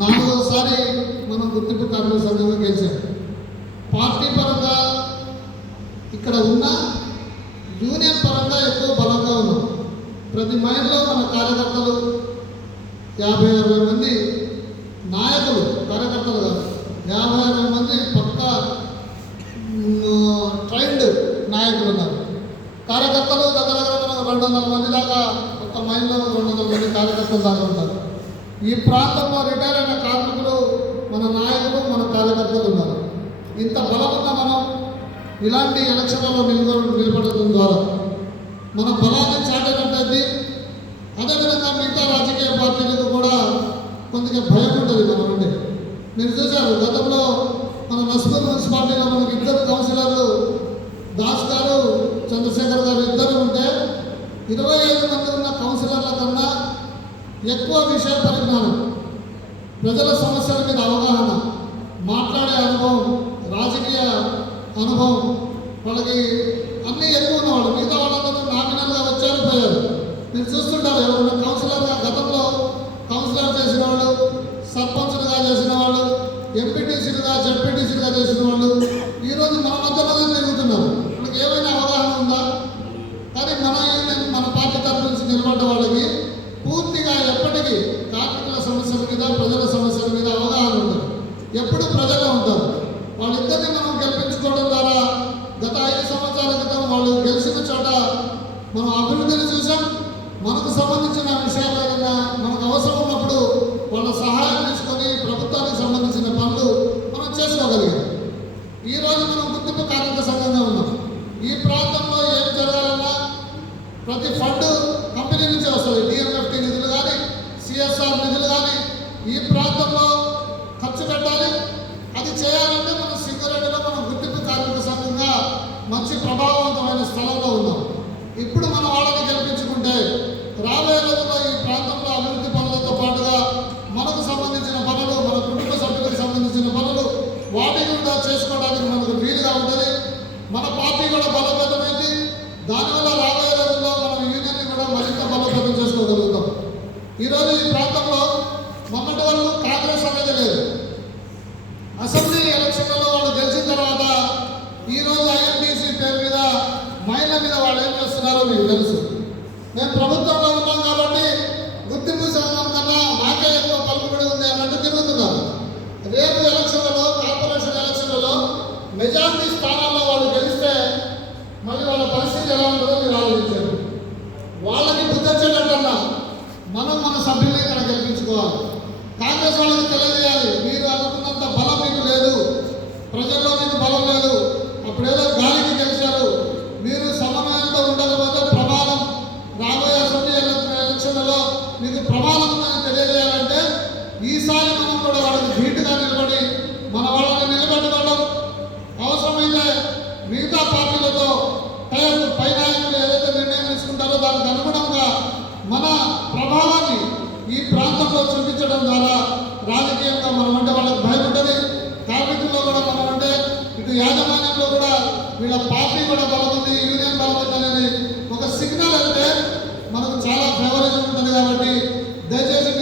నాలుగోసారి మనం గుర్తింపు కార్మిక సంఘంగా గెలిచాం. పార్టీ పరంగా ఇక్కడ ఉన్న యూనియన్ పరంగా ఎక్కువ బలంగా ఉన్నాం. ప్రతి మైండ్లో మన కార్యకర్తలు యాభై అరవై మంది నాయకులు కార్యకర్తలు కాదు. యాభై అరవై మంది పక్క ట్రైన్డ్ నాయకులు ఉన్నారు. కార్యకర్తలు దగ్గర దగ్గర రెండు వందల మంది దాకా ఒక మైండ్లో రెండు వందల మంది కార్యకర్తలు దాకా ఉంటారు. ఈ ప్రాంతంలో రిటైర్ అయిన కార్మికులు మన నాయకులు మన కార్యకర్తలు ఉన్నారు. ఇంత బలమున్న మనం ఇలాంటి ఎలక్షన్లలో నిలబడ నిలబడటం ద్వారా మన బలాన్ని చాటినట్టయితే అదేవిధంగా మిగతా రాజకీయ పార్టీలకు కూడా కొంచెం భయం ఉంటుంది మన నుండి. మీరు చూశారు గతంలో మన నస్పూర్ మున్సిపాలిటీలో మనకి ఇద్దరు కౌన్సిలర్లు దాస్ గారు చంద్రశేఖర్ గారు ఇద్దరు ఉంటే ఇరవై ఐదు మంది ఉన్న కౌన్సిలర్ల కన్నా ఎక్కువ విషయ పరిజ్ఞానం. ప్రజల సమస్యల మీద అవగాహన మాట్లాడే అనుభవం రాజకీయ అనుభవం వాళ్ళకి అన్నీ ఎక్కువ ఉన్నవాళ్ళు. మిగతా వాళ్ళందరూ నామినల్గా వచ్చారు పోయారు. మీరు చూస్తుంటారు ఎవరైనా కౌన్సిలర్గా గతంలో కౌన్సిలర్ చేసిన వాళ్ళు సర్పంచ్లుగా చేసిన వాళ్ళు ఎంపీటీసీలుగా జడ్పీటీసీలుగా చేసిన వాళ్ళు ఈరోజు మన మధ్యలోనే తిరుగుతున్నారు వాళ్ళకి ఏమైనా అవగాహన ఉందా కానీ మన యూనియన్ మన పార్టీ తరఫు నుంచి నిలబడ్డ వాళ్ళకి పూర్తిగా ఎప్పటికీ కార్మికుల సమస్యల మీద ప్రజల సమస్యల మీద అవగాహన ఉండదు ఎప్పుడు ప్రజల్లో ఉంటారు వాళ్ళిద్దరిని మనం గెలిపించుకోవడం ద్వారా గత ఐదు సంవత్సరాల క్రితం వాళ్ళు గెలిచిన చోట మనం అభివృద్ధిని చూసాం మనకు సంబంధించిన విషయాలు ఏదైనా మనకు అవసరం ఉన్నప్పుడు వాళ్ళ సహాయం తీసుకొని ప్రభుత్వానికి సంబంధించిన పనులు మనం చేసుకోగలిగాం ఈ రోజు మనం గుర్తింపు కార్మిక సంఘంగా ఉన్నాం ఈ ప్రాంతంలో ఏం జరగాలన్నా ప్రతి ఫండ్ కంపెనీ నుంచి వస్తుంది. డిఎంఎఫ్టీ నిధులు కానీ సిఎస్ఆర్ నిధులు కానీ ఈ ప్రాంతంలో ఈరోజు ఈ ప్రాంతంలో మొన్నటి వరకు కాంగ్రెస్ అనేది లేదు. అసెంబ్లీ ఎలక్షన్లలో వాళ్ళు గెలిచిన తర్వాత ఈ రోజు ఐఎన్టీసీ పేరు మీద మైళ్ళ మీద వాళ్ళు ఏం చేస్తున్నారో మీకు తెలుసు. మేము ప్రభుత్వంలో ఉన్నాం కాబట్టి గుర్తింపు సంఘం కన్నా మాకే ఎక్కువ పలుకుబడి ఉంది అన్నట్టు తిరుగుతున్నారు. రేపు ఎలక్షన్లలో కార్పొరేషన్ ఎలక్షన్లలో మెజారిటీ స్థానాల్లో వాళ్ళు గెలిస్తే మళ్ళీ వాళ్ళ పరిస్థితి ఎలా ఉంటుందో గట్టిగా నిలబడి మన వాళ్ళని నిలబెట్టడం అవసరమైతే మిగతా పార్టీలతో టైం పై నాయకులు ఏదైతే నిర్ణయం తీసుకుంటారో దానికి అనుగుణంగా మన ప్రభావాన్ని ఈ ప్రాంతంలో చూపించడం ద్వారా రాజకీయంగా మనం అంటే వాళ్ళకి భయం ఉంటుంది. కార్మికుల్లో కూడా మనం ఉంటే ఇటు యాజమాన్యంలో కూడా వీళ్ళ పార్టీ కూడా బలముంది యూనియన్ బలముంది అనేది ఒక సిగ్నల్ అంటే మనకు చాలా ఫేవరేజ్ ఉంటుంది కాబట్టి దయచేసి